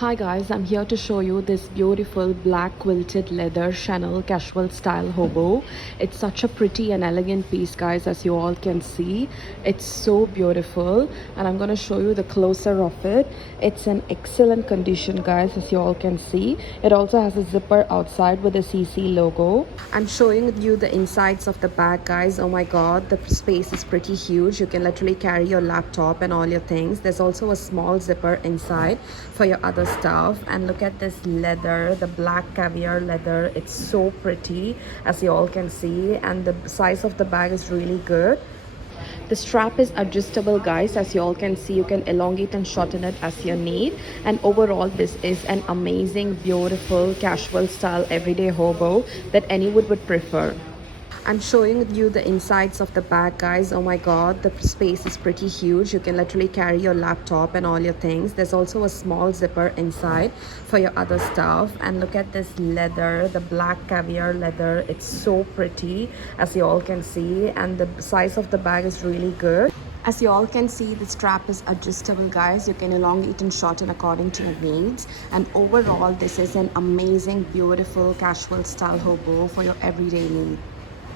Hi guys, I'm here to show you this beautiful black quilted leather Chanel casual style hobo. It's such a pretty and elegant piece guys, as you all can see. It's so beautiful and I'm going to show you the closer of it. It's in excellent condition guys, as you all can see. It also has a zipper outside with a CC logo. I'm showing you the insides of the bag guys. Oh my god, the space is pretty huge. You can literally carry your laptop and all your things. There's also a small zipper inside for your other stuff. And look at this leather, the black caviar leather. It's so pretty, as you all can see, and the size of the bag is really good. The strap is adjustable guys, as you all can see. You can elongate and shorten it as you need, and overall this is an amazing, beautiful, casual style everyday hobo that anyone would prefer. I'm showing you the insides of the bag guys. Oh my god, the space is pretty huge. You can literally carry your laptop and all your things. There's also a small zipper inside for your other stuff. And look at this leather, the black caviar leather. It's so pretty, as you all can see, and the size of the bag is really good. As you all can see, the strap is adjustable guys. You can elongate and shorten according to your needs. And overall this is an amazing, beautiful, casual style hobo for your everyday need.